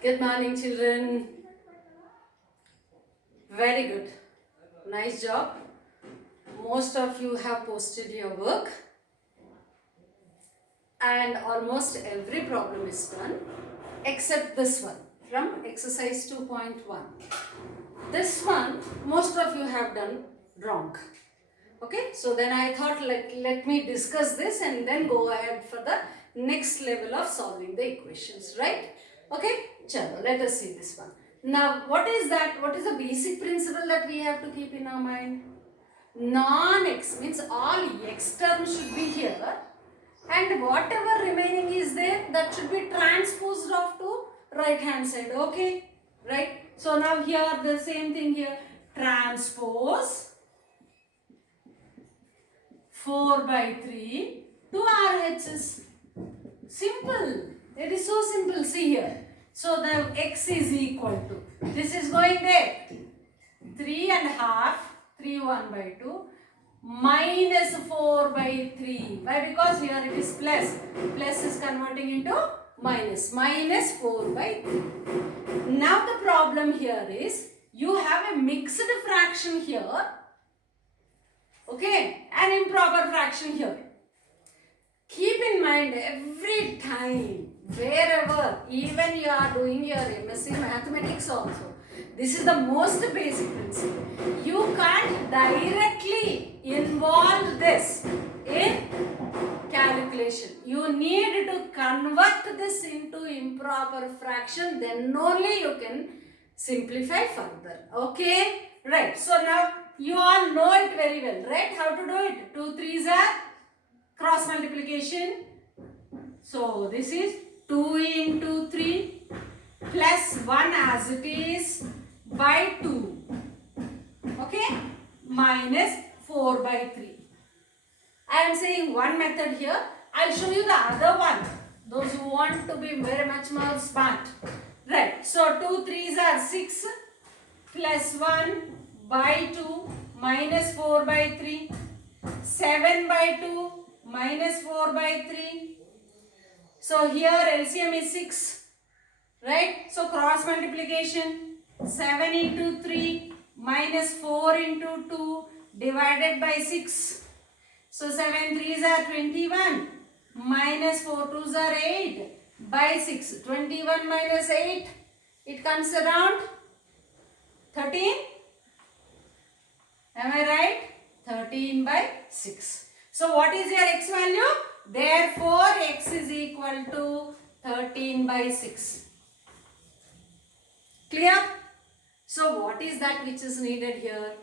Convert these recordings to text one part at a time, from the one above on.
Good morning, children. Very good. Nice job. Most of you have posted your work, and almost every problem is done except this one from exercise 2.1. This one, most of you have done wrong. Okay, so then I thought let me discuss this and then go ahead for the next level of solving the equations, right? Okay, chalo, let us see this one. Now, what is that? What is the basic principle that we have to keep in our mind? Non-x means all x terms should be here, and whatever remaining is there, that should be transposed off to right hand side. Okay, right? So now here the same thing here, transpose 4 by 3 to RHS. Simple. It is so simple. See here. So the x is equal to, this is going there, 3 and half, 3 1 by 2 minus 4 by 3. Why? Because here it is plus. Plus is converting into minus. Minus 4 by 3. Now the problem here is, you have a mixed fraction here. Okay, an improper fraction here. Keep in mind every time, wherever, even you are doing your MSc Mathematics also, this is the most basic principle. You can't directly involve this in calculation. You need to convert this into improper fraction, then only you can simplify further. Okay, right. So now you all know it very well, right? How to do it? 2 3s are cross multiplication. So this is 2 into 3 plus 1 as it is by 2. Okay, minus 4 by 3. I am saying one method here. I'll show you the other one. Those who want to be very much more smart. Right. So 2 3s are 6 plus 1 by 2 minus 4 by 3. 7 by 2 minus 4 by 3. So here LCM is 6. Right. So cross multiplication. 7 into 3 minus 4 into 2 divided by 6. So 7 3s are 21 minus 4 2s are 8 by 6. 21 minus 8, it comes around 13. Am I right? 13 by 6. So what is your x value? Therefore x is equal to 13 by 6. Clear? So what is that which is needed here?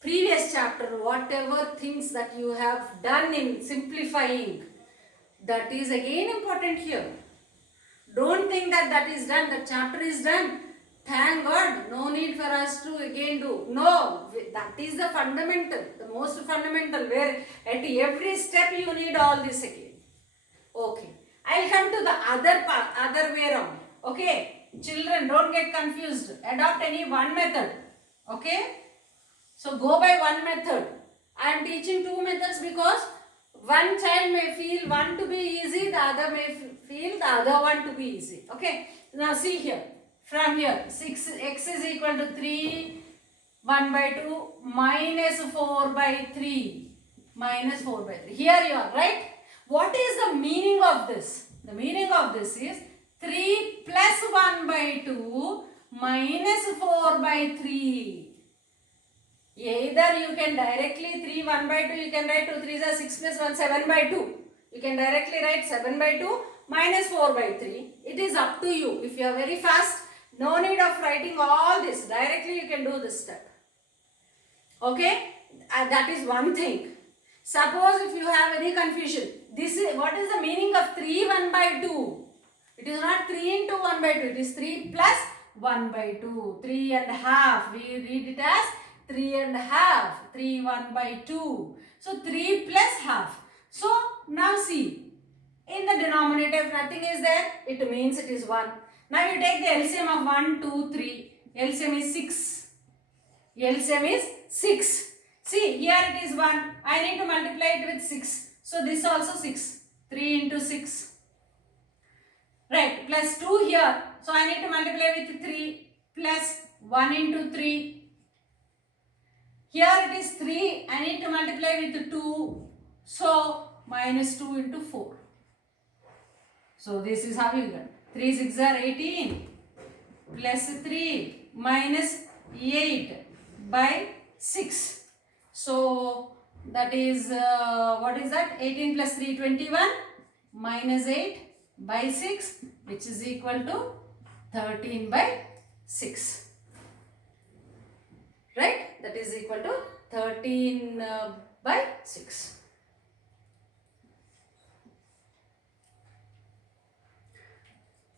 Previous chapter, whatever things that you have done in simplifying, that is again important here. Don't think that that is done, the chapter is done. Thank God, no need for us to again do. No, that is the fundamental, the most fundamental, where at every step you need all this again. Okay, I'll come to the other way around. Okay, children, don't get confused. Adopt any one method. Okay. So go by one method. I am teaching two methods because one child may feel one to be easy, the other may feel the other one to be easy. Okay. Now see here. From here, 6x is equal to 3, 1 by 2 minus 4 by 3. Minus 4 by 3. Here you are, right? What is the meaning of this? The meaning of this is 3 plus 1 by 2 minus 4 by 3. Either you can directly 3 1 by 2, you can write 2 3s are 6 plus 1 7 by 2. You can directly write 7 by 2 minus 4 by 3. It is up to you. If you are very fast, no need of writing all this. Directly you can do this step. Okay? That is one thing. Suppose if you have any confusion, this is what is the meaning of 3 1 by 2? It is not 3 into 1 by 2. It is 3 plus 1 by 2. 3 and a half. We read it as 3 and a half. 3 1 by 2. So 3 plus half. So now see, in the denominator if nothing is there, it means it is 1. Now you take the LCM of 1, 2, 3. LCM is 6. LCM is 6. See, here it is 1. I need to multiply it with 6. So this also 6. 3 into 6. Right, plus 2 here. So I need to multiply with 3 plus 1 into 3. Here it is 3. I need to multiply with 2. So minus 2 into 4. So this is how you get. 3 6 are 18 plus 3 minus 8 by 6. So that is, what is that? 18 plus 3, 21 minus 8 by 6, which is equal to 13 by 6. Right? That is equal to 13 by 6.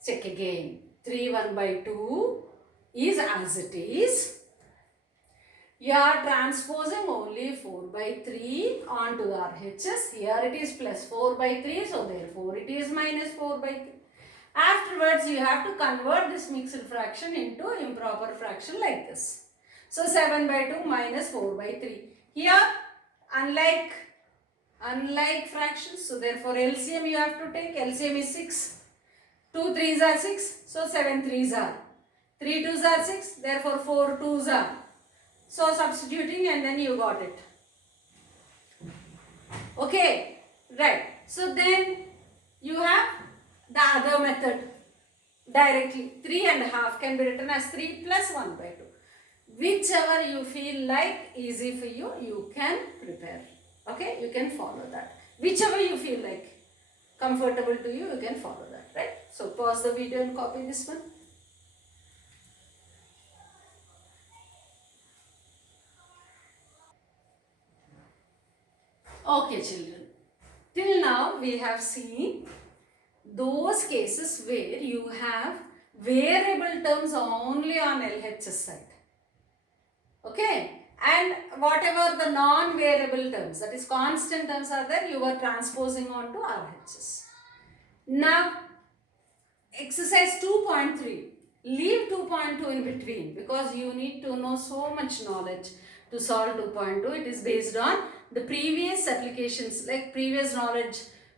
Check again. 3 1 by 2 is as it is. You are transposing only 4 by 3 onto the RHS. Here it is plus 4 by 3. So therefore it is minus 4 by 3. Afterwards you have to convert this mixed fraction into improper fraction like this. So 7 by 2 minus 4 by 3. Here unlike fractions. So therefore LCM you have to take. LCM is 6. 2 3s are 6. So 7 3s are. 3 2s are 6. Therefore 4 2s are. So substituting and then you got it. Okay, right. So then you have the other method directly. 3.5 can be written as 3 plus 1 by 2. Whichever you feel like easy for you, you can prepare. Okay, you can follow that. Whichever you feel like comfortable to you, you can follow that, right? So pause the video and copy this one. Okay, children. Till now we have seen those cases where you have variable terms only on LHS side. Okay, and whatever the non-variable terms, that is constant terms are there, you are transposing onto RHS. Now, exercise 2.3, leave 2.2 in between because you need to know so much knowledge to solve 2.2. It is based on the previous applications, like previous knowledge,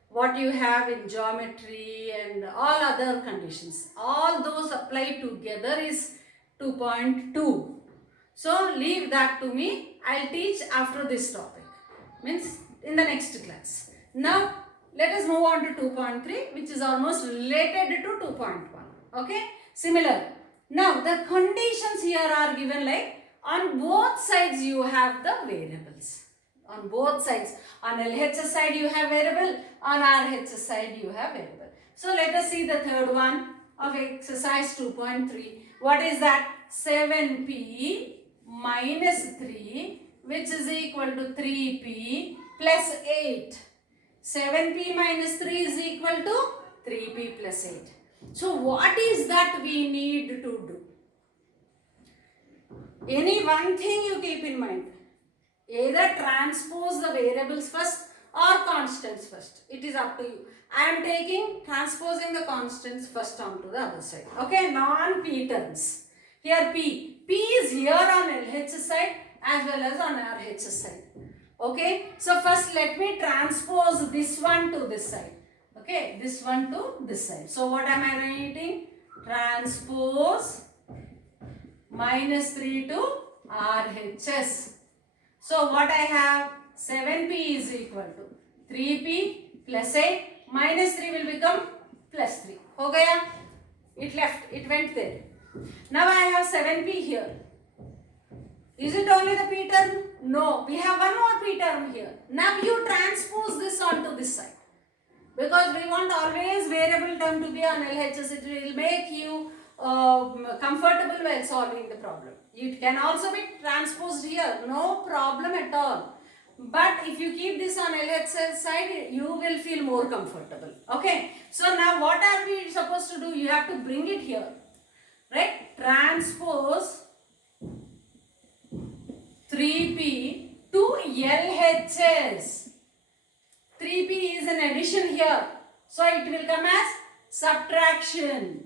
what you have in geometry and all other conditions. All those applied together is 2.2. So leave that to me. I'll teach after this topic. Means in the next class. Now let us move on to 2.3, which is almost related to 2.1. Okay. Similar. Now the conditions here are given like on both sides you have the variables. On both sides. On LHS side you have variable. On RHS side you have variable. So let us see the third one of exercise 2.3. What is that? 7p minus 3, which is equal to 3p plus 8. 7p minus 3 is equal to 3p plus 8. So what is that we need to do? Any one thing you keep in mind. Either transpose the variables first or constants first. It is up to you. I am taking transposing the constants first onto the other side. Okay, non-p terms. Here p. P is here on LHS side as well as on RHS side. Okay, so first let me transpose this one to this side. Okay, this one to this side. So what am I writing? Transpose minus 3 to RHS. So what I have? 7p is equal to 3p plus 8 minus 3 will become plus 3. Ho gaya? It left. It went there. Now I have 7p here. Is it only the p term? No. We have one more p term here. Now you transpose this onto this side. Because we want always variable term to be on LHS. It will make you comfortable while solving the problem. It can also be transposed here. No problem at all. But if you keep this on LHS side, you will feel more comfortable. Okay. So now what are we supposed to do? You have to bring it here. Right? Transpose 3p to LHS. 3p is an addition here. So it will come as subtraction.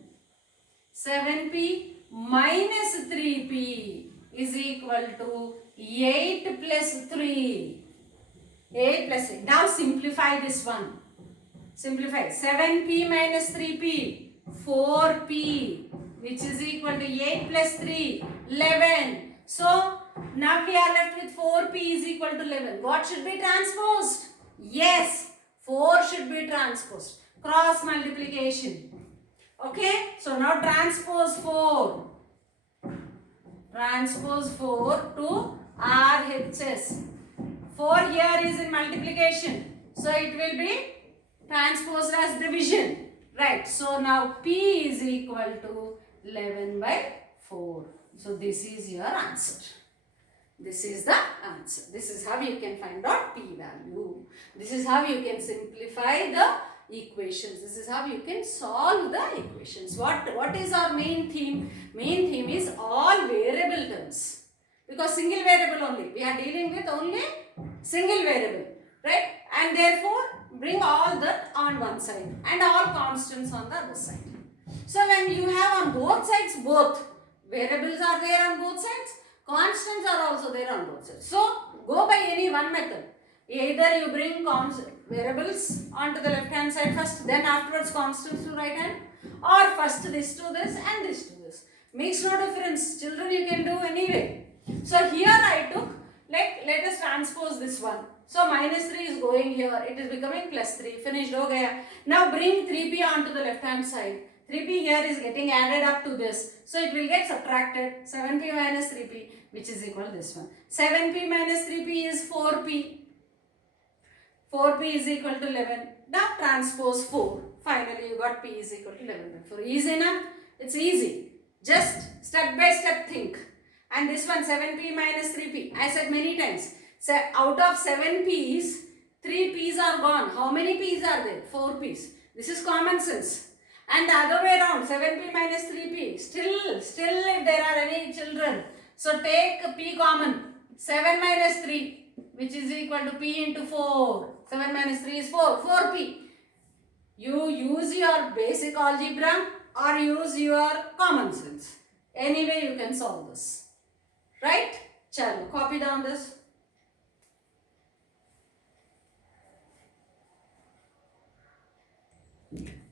7p minus 3p is equal to 8 plus 3. 8 plus 8. Now simplify this one. Simplify. 7p minus 3p. 4p, which is equal to 8 plus 3, 11. So now we are left with 4p is equal to 11. What should be transposed? Yes, 4 should be transposed. Cross multiplication. Okay, so now transpose 4. Transpose 4 to RHS. 4 here is in multiplication. So it will be transposed as division. Right. So now P is equal to 11 by 4. So this is your answer. This is the answer. This is how you can find out P value. This is how you can simplify the equations. This is how you can solve the equations. What is our main theme? Main theme is all variable terms. Because single variable only. We are dealing with only single variable. Right? And therefore, bring all that on one side and all constants on the other side. So when you have on both sides, both variables are there on both sides, constants are also there on both sides. So go by any one method. Either you bring variables onto the left hand side first, then afterwards constants to right hand, or first this to this and this to this. Makes no difference. Children, you can do anyway. So here I took, like, let us transpose this one. So minus 3 is going here. It is becoming plus 3. Finished. Ho gaya. Now bring 3p onto the left hand side. 3p here is getting added up to this. So it will get subtracted. 7p minus 3p, which is equal to this one. 7p minus 3p is 4p. 4p is equal to 11. Now transpose 4. Finally you got p is equal to 11 by 4. Easy enough? It's easy. Just step by step think. And this one 7p minus 3p. I said many times. So out of 7 p's, 3 p's are gone. How many p's are there? 4 p's. This is common sense. And the other way around, 7p minus 3p. Still if there are any children. So take p common. 7 minus 3, which is equal to p into 4. 7 minus 3 is 4. 4p. You use your basic algebra or use your common sense. Anyway, you can solve this. Right? Chalo, copy down this.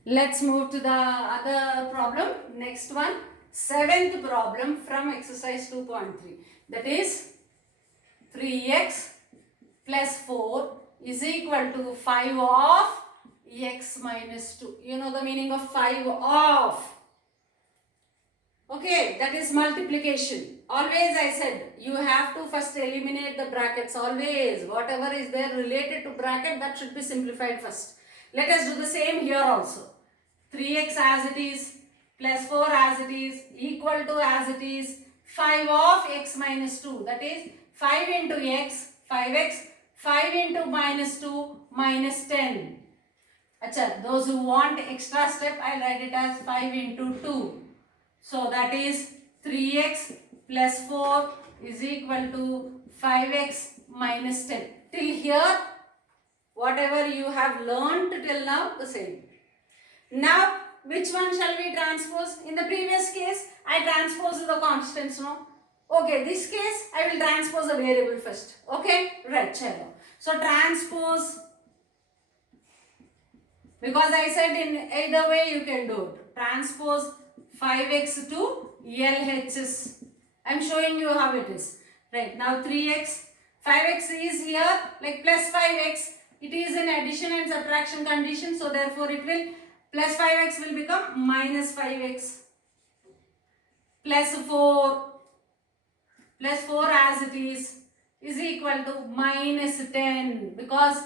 Let's move to the other problem. Next one. 7th problem from exercise 2.3. That is 3x plus 4 is equal to 5 of x minus 2. You know the meaning of 5 of. Okay, that is multiplication. Always I said, you have to first eliminate the brackets. Always, whatever is there related to bracket, that should be simplified first. Let us do the same here also. 3x as it is, plus 4 as it is, equal to as it is, 5 of x minus 2. That is 5 into x, 5x, 5 into minus 2, minus 10. Achha, those who want extra step, I will write it as 5 into 2. So that is 3x plus 4 is equal to 5x minus 10. Till here, whatever you have learned till now, the same. Now, which one shall we transpose? In the previous case, I transposed the constants, no? Okay, this case, I will transpose the variable first. Okay? Right, chalo. So, transpose, because I said in either way you can do it. Transpose 5x to LHS. I am showing you how it is. Right, now 3x, 5x is here, like plus 5x. It is in addition and subtraction condition, so therefore it will, plus 5x will become minus 5x. Plus 4 as it is equal to minus 10, because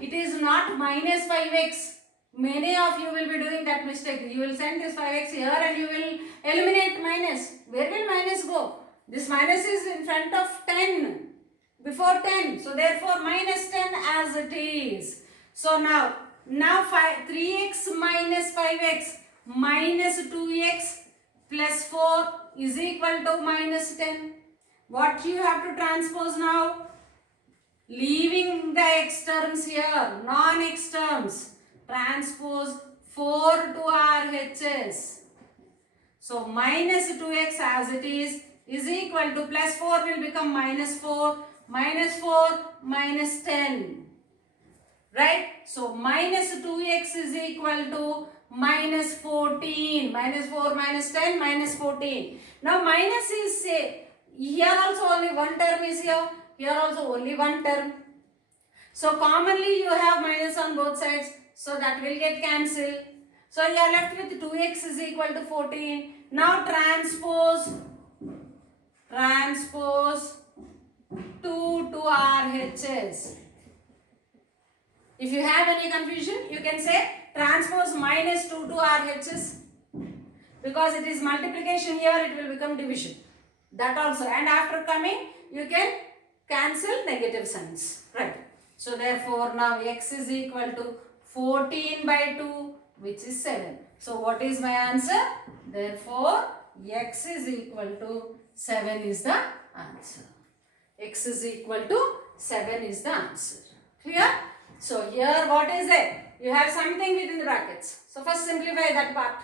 it is not minus 5x. Many of you will be doing that mistake. You will send this 5x here and you will eliminate minus. Where will minus go? This minus is in front of 10, before 10. So therefore minus 10 as it is. So now 3x minus 5x minus 2x plus 4 is equal to minus 10. What you have to transpose now? Leaving the x terms here, non-x terms. Transpose 4 to RHS. So minus 2x as it is equal to plus 4 will become minus 4, minus 10. Right? So minus 2x is equal to minus minus 14. Minus 4 minus 10 minus 14. Now minus is say here also only one term is here. Here also only one term. So commonly you have minus on both sides. So that will get cancelled. So you are left with 2x is equal to 14. Now transpose 2 to RHS. If you have any confusion, you can say transpose minus 2 to RHS. Because it is multiplication here, it will become division. That also. And after coming, you can cancel negative signs. Right. So therefore, now x is equal to 14 by 2, which is 7. So what is my answer? Therefore, x is equal to 7 is the answer. X is equal to 7 is the answer. Clear? So here what is it? You have something within the brackets. So first simplify that part.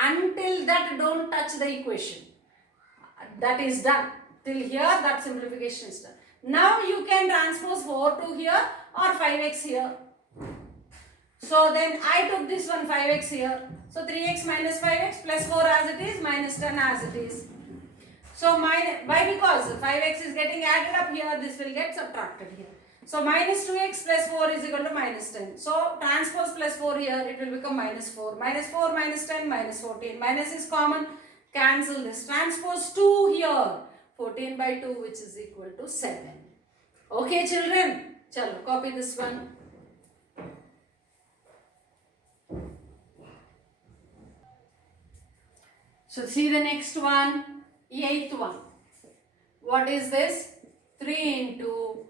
Until that don't touch the equation. That is done. Till here that simplification is done. Now you can transpose 4 to here or 5x here. So then I took this one 5x here. So 3x minus 5x plus 4 as it is minus 10 as it is. So why? Because 5x is getting added up here, this will get subtracted here. So minus 2x plus 4 is equal to minus 10. So transpose plus 4 here, it will become minus 4. Minus 4 minus 10 minus 14. Minus is common, cancel this. Transpose 2 here, 14 by 2 which is equal to 7. Okay children, chalo, copy this one. So see the next one, 8th one. What is this? 3 into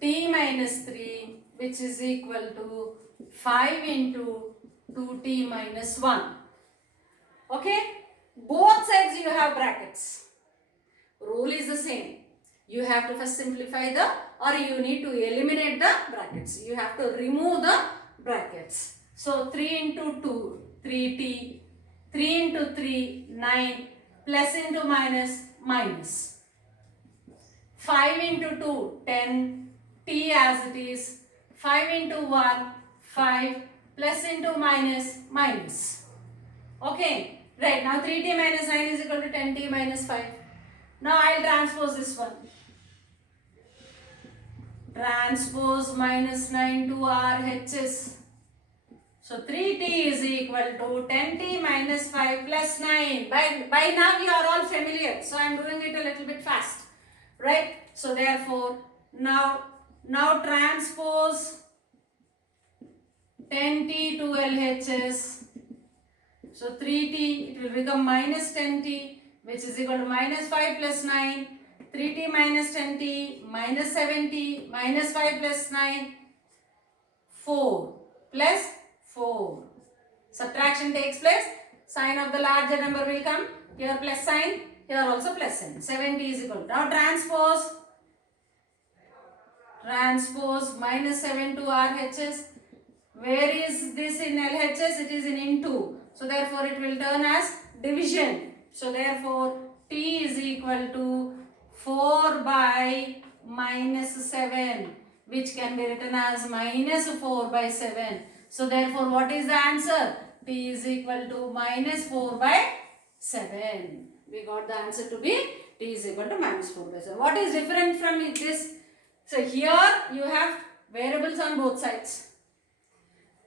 t minus 3 which is equal to 5 into 2t minus 1. Okay? Both sides you have brackets. Rule is the same. You have to first simplify the or you need to eliminate the brackets. You have to remove the brackets. So 3 into 2, 3t. 3 into 3, 9, plus into minus, minus. 5 into 2, 10, t as it is. 5 into 1, 5, plus into minus, minus. Okay, right, now 3t minus 9 is equal to 10t minus 5. Now I will transpose this one. Transpose minus 9 to RHS. So 3t is equal to 10t minus 5 plus 9. By now you are all familiar. So I am doing it a little bit fast. Right? So therefore, now transpose 10t to LHS. So 3t, it will become minus 10t which is equal to minus 5 plus 9. 3t minus 10t minus 7t minus 5 plus 9. 4 plus 4. Subtraction takes place. Sign of the larger number will come. Here plus sign. Here also plus sign. 70 is equal. Now transpose minus 7 to RHS. Where is this in LHS? It is in into. So therefore it will turn as division. So therefore t is equal to 4 by minus 7. Which can be written as minus 4 by 7. So therefore what is the answer? T is equal to minus 4 by 7. We got the answer to be T is equal to minus 4 by 7. What is different from this? So here you have variables on both sides.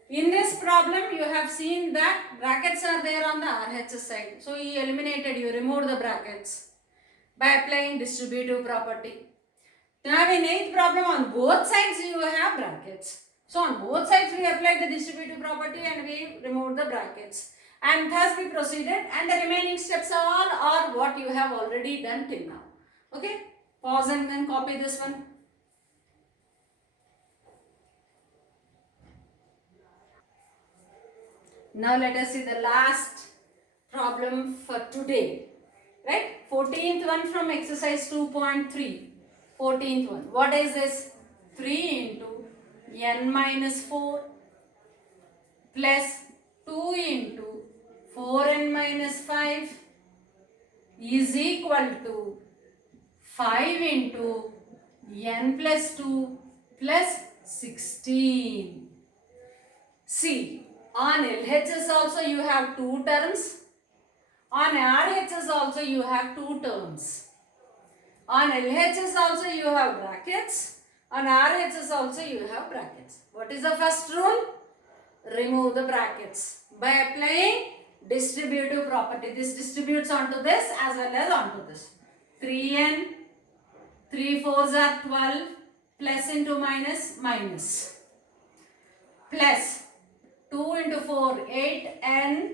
In this problem you have seen that brackets are there on the RHS side. So you eliminated, you removed the brackets by applying distributive property. Now in 8th problem on both sides you have brackets. So on both sides we applied the distributive property and we removed the brackets. And thus we proceeded and the remaining steps all are what you have already done till now. Okay? Pause and then copy this one. Now let us see the last problem for today. Right? 14th one from exercise 2.3. 14th one. What is this? 3 into n minus 4 plus 2 into 4n minus 5 is equal to 5 into n plus 2 plus 16. See, On LHS also you have two terms. On RHS also you have two terms. On LHS also you have brackets. On RHS also you have brackets. What is the first rule? Remove the brackets by applying distributive property. This distributes onto this as well as onto this. 3n, 3 4s are 12, plus into minus, minus. Plus 2 into 4, 8n,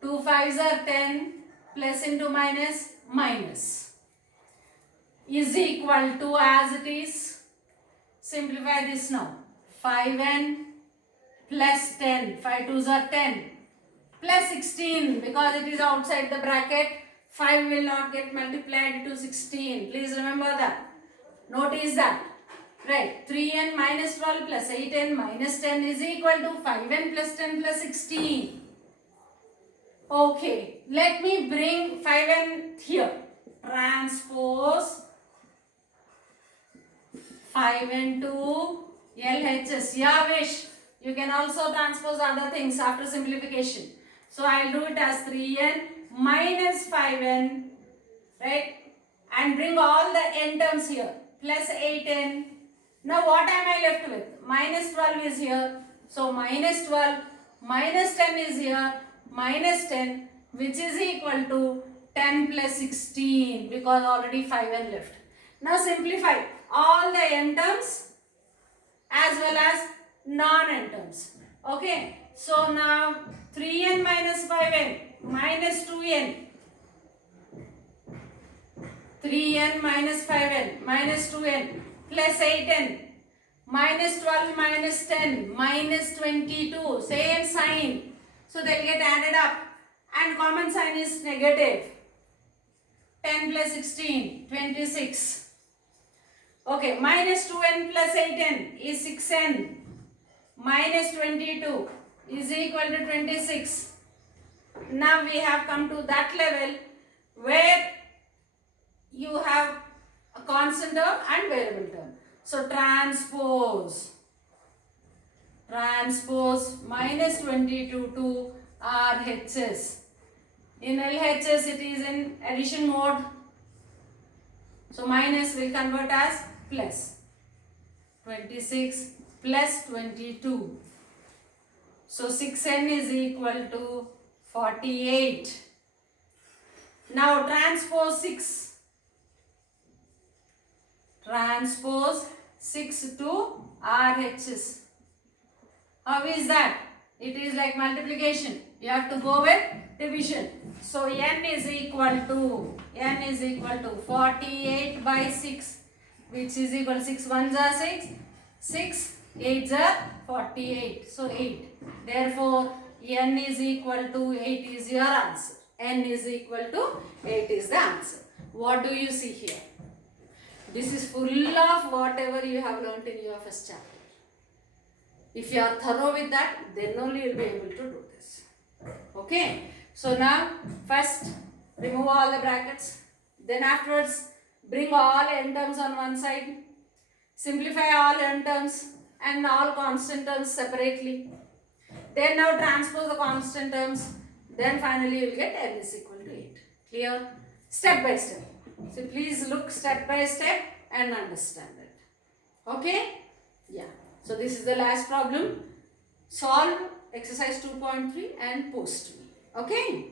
2 5s are 10, plus into minus, minus. Is equal to, as it is, simplify this now. 5n plus 10, 5 2s are 10, plus 16, because it is outside the bracket, 5 will not get multiplied into 16. Please remember that. Notice that. Right. 3n minus 12 plus 8n minus 10 is equal to 5n plus 10 plus 16. Okay. Let me bring 5n here. Transpose 5n to LHS. Yeah, Vish. You can also transpose other things after simplification. So I'll do it as 3n minus 5n, right? And bring all the n terms here. Plus 8n. Now what am I left with? Minus 12 is here. So minus 12, minus 10 is here. Minus 10, which is equal to 10 plus 16, because already 5n left. Now simplify all the n terms as well as non-n terms. Okay. So now 3n minus 5n minus 2n. 3n minus 5n minus 2n plus 8n minus 12 minus 10 minus 22. Same sign. So they'll get added up. And common sign is negative. 10 plus 16, 26. Okay, minus 2n plus 8n is 6n. Minus 22 is equal to 26. Now we have come to that level where you have a constant term and variable term. So transpose minus 22 to RHS. In LHS it is in addition mode. So minus will convert as plus. 26 plus 22. So 6n is equal to 48. Now transpose 6. Transpose 6 to RHS. How is that? It is like multiplication. You have to go with division. So n is equal to 48 by 6, which is equal to 6 1s are 6, 6 8s are 48. So 8. Therefore, n is equal to 8 is your answer. N is equal to 8 is the answer. What do you see here? This is full of whatever you have learnt in your first chapter. If you are thorough with that, then only you will be able to do this. Okay. So now, first remove all the brackets. Then afterwards, bring all n terms on one side. Simplify all n terms and all constant terms separately. Then now transpose the constant terms. Then finally you will get n is equal to 8. Clear? Step by step. So please look step by step and understand it. Okay? Yeah. So this is the last problem. Solve exercise 2.3 and post me. Okay?